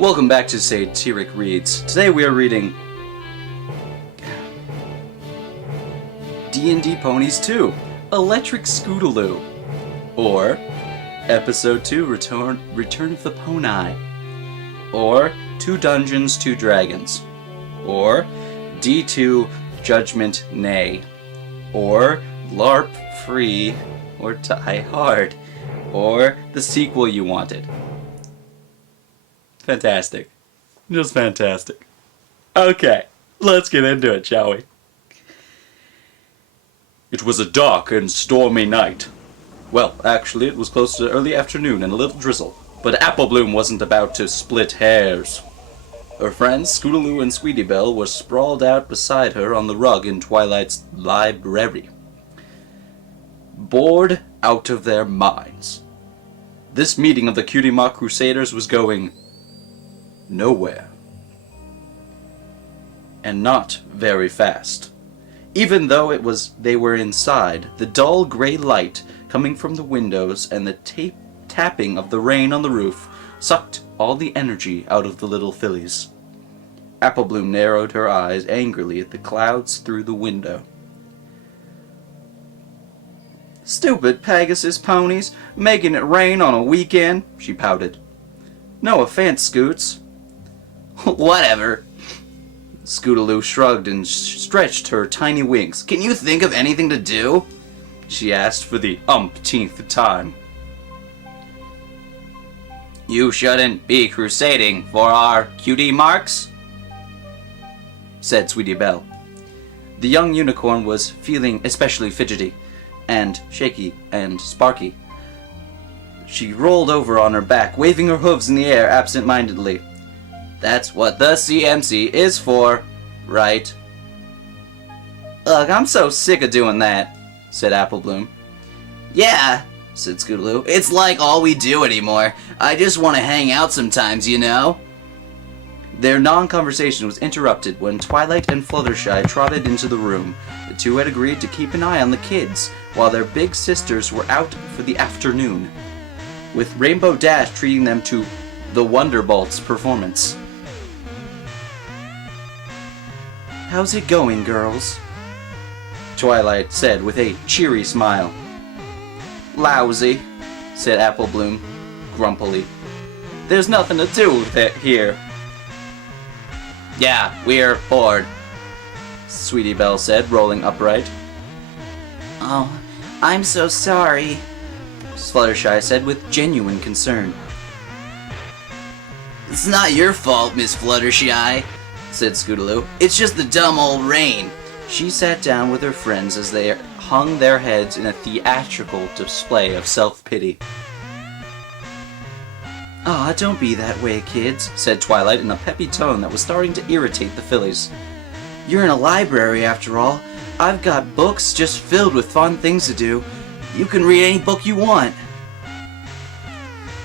Welcome back to Satyric Reads. Today we are reading D&D Ponies 2, Electric Scootaloo, or Episode 2, Return of the Pony, or 2 Dungeons, 2 Dragons, or D2 Judgment Nay, or LARP Free, or Die Hard, or the sequel you wanted. Fantastic. Just fantastic. Okay, let's get into it, shall we? It was a dark and stormy night. Well, actually, it was close to early afternoon and a little drizzle, but Apple Bloom wasn't about to split hairs. Her friends, Scootaloo and Sweetie Belle, were sprawled out beside her on the rug in Twilight's library, bored out of their minds. This meeting of the Cutie Mark Crusaders was going nowhere. And not very fast. Even though they were inside, the dull gray light coming from the windows and the tapping of the rain on the roof sucked all the energy out of the little fillies. Apple Bloom narrowed her eyes angrily at the clouds through the window. Stupid Pegasus ponies, making it rain on a weekend, she pouted. No offense, Scoots. Whatever. Scootaloo shrugged and stretched her tiny wings. Can you think of anything to do? She asked for the umpteenth time. You shouldn't be crusading for our cutie marks, said Sweetie Belle. The young unicorn was feeling especially fidgety and shaky and sparky. She rolled over on her back, waving her hooves in the air absent-mindedly. That's what the CMC is for, right? Ugh, I'm so sick of doing that, said Apple Bloom. Yeah, said Scootaloo. It's like all we do anymore. I just want to hang out sometimes, you know? Their non-conversation was interrupted when Twilight and Fluttershy trotted into the room. The two had agreed to keep an eye on the kids, while their big sisters were out for the afternoon, with Rainbow Dash treating them to the Wonderbolts performance. How's it going, girls? Twilight said with a cheery smile. Lousy, said Apple Bloom grumpily. There's nothing to do with it here. Yeah, we're bored, Sweetie Belle said, rolling upright. Oh, I'm so sorry, Fluttershy said with genuine concern. It's not your fault, Miss Fluttershy, said Scootaloo. It's just the dumb old rain. She sat down with her friends as they hung their heads in a theatrical display of self-pity. Aw, don't be that way, kids, said Twilight in a peppy tone that was starting to irritate the fillies. You're in a library, after all. I've got books just filled with fun things to do. You can read any book you want.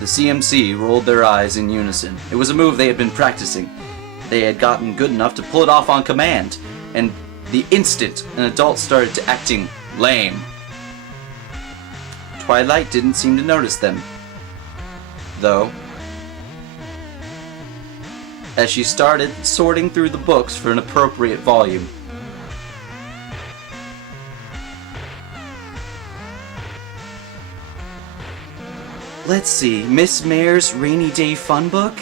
The CMC rolled their eyes in unison. It was a move they had been practicing. They had gotten good enough to pull it off on command, and the instant an adult started to acting lame. Twilight didn't seem to notice them, though, as she started sorting through the books for an appropriate volume. Let's see, Miss Mare's Rainy Day Fun Book?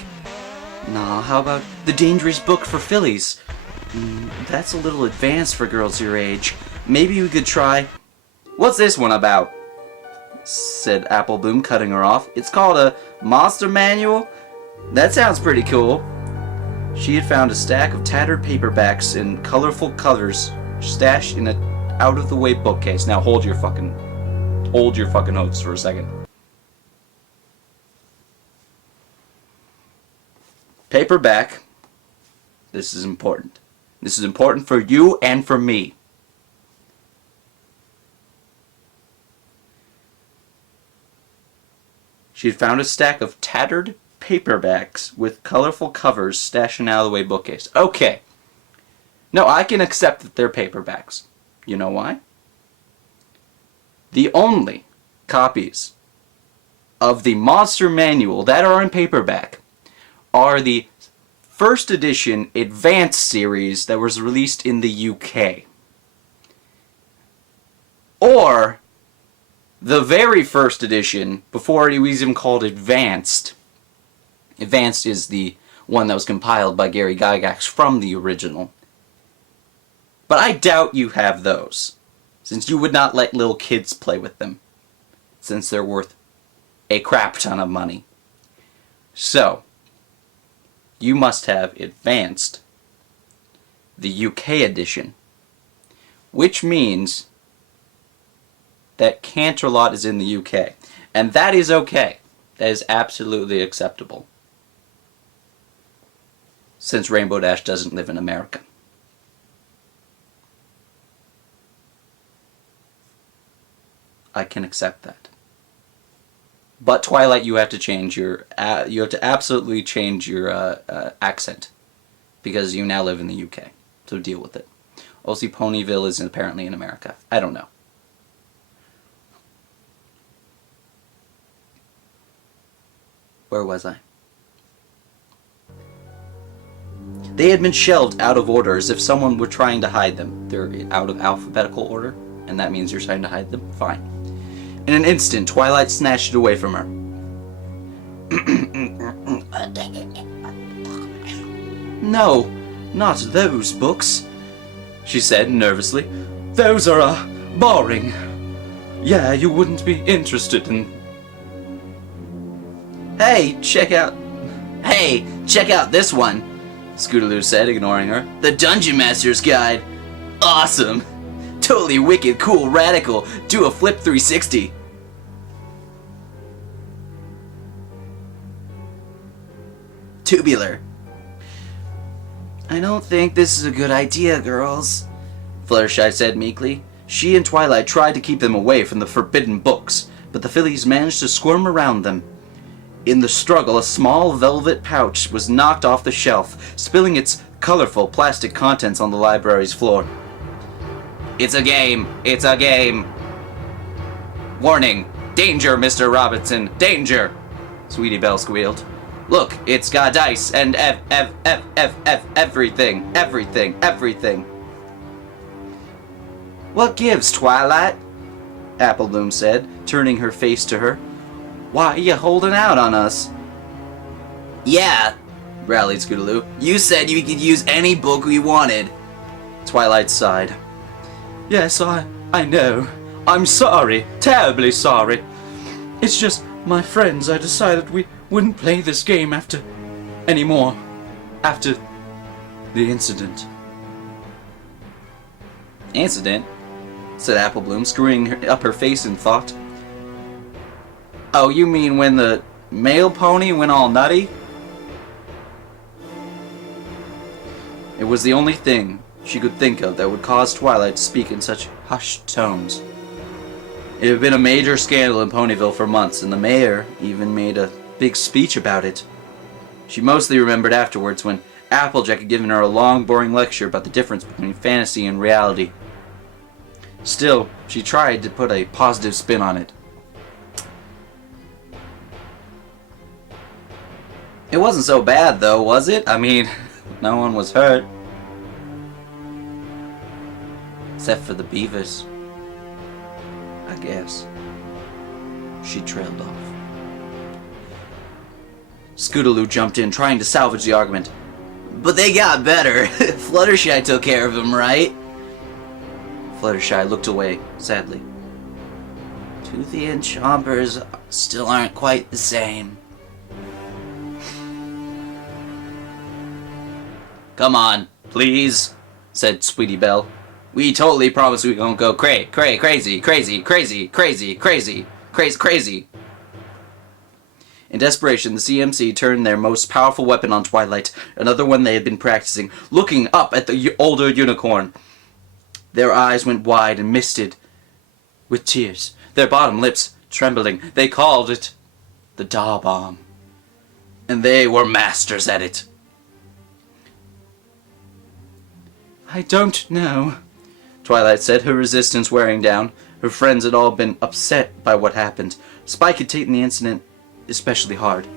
Nah, how about The Dangerous Book for Fillies? That's a little advanced for girls your age. Maybe we could try... What's this one about? Said Apple Bloom, cutting her off. It's called a Monster Manual? That sounds pretty cool. She had found a stack of tattered paperbacks in colorful covers stashed in an out-of-the-way bookcase. Now hold your fucking hopes for a second. Paperback. This is important. This is important for you and for me. She had found a stack of tattered paperbacks with colorful covers stashed in an out-of-the-way bookcase. Okay. No, I can accept that they're paperbacks. You know why? The only copies of the Monster Manual that are in paperback are the first edition advanced series that was released in the UK. Or the very first edition, before it was even called Advanced. Advanced is the one that was compiled by Gary Gygax from the original. But I doubt you have those, since you would not let little kids play with them, since they're worth a crap ton of money. So, you must have Advanced, the UK edition, which means that Canterlot is in the UK. And that is okay. That is absolutely acceptable, since Rainbow Dash doesn't live in America. I can accept that. But Twilight, you have to change your you have to absolutely change your accent, because you now live in the UK. So deal with it. Also, Ponyville is apparently in America. I don't know. Where was I? They had been shelved out of order, as if someone were trying to hide them. They're out of alphabetical order, and that means you're trying to hide them? Fine. In an instant, Twilight snatched it away from her. No, not those books, she said nervously. Those are, boring. Yeah, you wouldn't be interested in... Hey, check out this one, Scootaloo said, ignoring her. The Dungeon Master's Guide. Awesome. Totally wicked, cool, radical. Do a flip 360. Tubular. I don't think this is a good idea, girls, Fluttershy said meekly. She and Twilight tried to keep them away from the forbidden books, but the fillies managed to squirm around them. In the struggle, a small velvet pouch was knocked off the shelf, spilling its colorful plastic contents on the library's floor. It's a game! It's a game! Warning! Danger, Mr. Robinson! Danger! Sweetie Belle squealed. Look, it's got dice and everything. Everything. What gives, Twilight? Apple Bloom said, turning her face to her. Why are you holding out on us? Yeah, rallied Scootaloo. You said you could use any book we wanted. Twilight sighed. Yes, I know. I'm sorry. Terribly sorry. It's just, my friends, I decided we wouldn't play this game anymore. After the incident. Incident? Said Apple Bloom, screwing up her face in thought. Oh, you mean when the male pony went all nutty? It was the only thing she could think of that would cause Twilight to speak in such hushed tones. It had been a major scandal in Ponyville for months, and the mayor even made a big speech about it. She mostly remembered afterwards when Applejack had given her a long, boring lecture about the difference between fantasy and reality. Still, she tried to put a positive spin on it. It wasn't so bad, though, was it? I mean, no one was hurt. Except for the beavers. I guess. She trailed off. Scootaloo jumped in, trying to salvage the argument. But they got better. Fluttershy took care of them, right? Fluttershy looked away, sadly. Toothy and Chompers still aren't quite the same. Come on, please, said Sweetie Belle. We totally promise we won't go crazy. In desperation, the CMC turned their most powerful weapon on Twilight, another one they had been practicing, looking up at the older unicorn. Their eyes went wide and misted with tears, their bottom lips trembling. They called it the Da Bomb, and they were masters at it. I don't know, Twilight said, her resistance wearing down. Her friends had all been upset by what happened. Spike had taken the incident especially hard.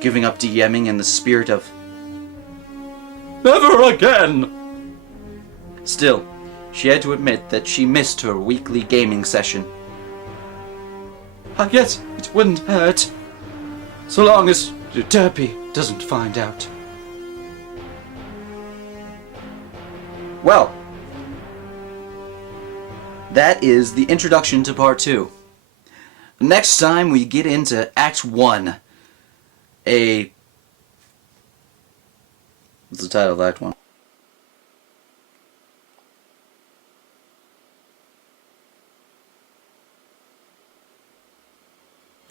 giving up DMing in the spirit of never again. Still, she had to admit that she missed her weekly gaming session. I guess it wouldn't hurt, so long as Derpy doesn't find out. Well, that is the introduction to part 2. Next time we get into Act 1. What's the title of Act 1?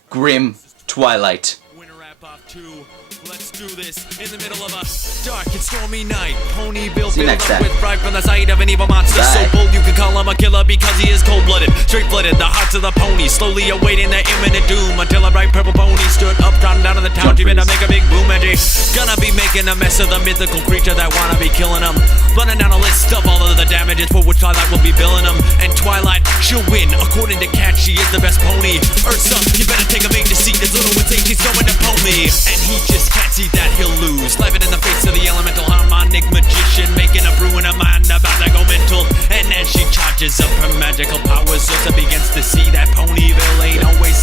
Grim Twilight. Let's do this in the middle of a dark and stormy night. Pony Bill See you built next up time. with fright from the sight of an evil monster. Bye. So bold you can call him a killer because he is cold-blooded, straight-blooded. The hearts of the ponies slowly awaiting their imminent doom until a bright purple pony stood up, trotting down in the town, dreaming to make a big boom. And he's gonna be making a mess of the mythical creature that wanna be killing him, running down a list of all of the damages for which Twilight will be billing him. And Twilight, she'll win. According to Cat, she is the best pony. Ursa, you better take a major seat. This little with she's going to pony, and he just can't see that he'll lose. Laughing in the face of the elemental harmonic magician, making a brew in her mind about to go mental. And as she charges up her magical powers, Ursa begins to see that Ponyville ain't always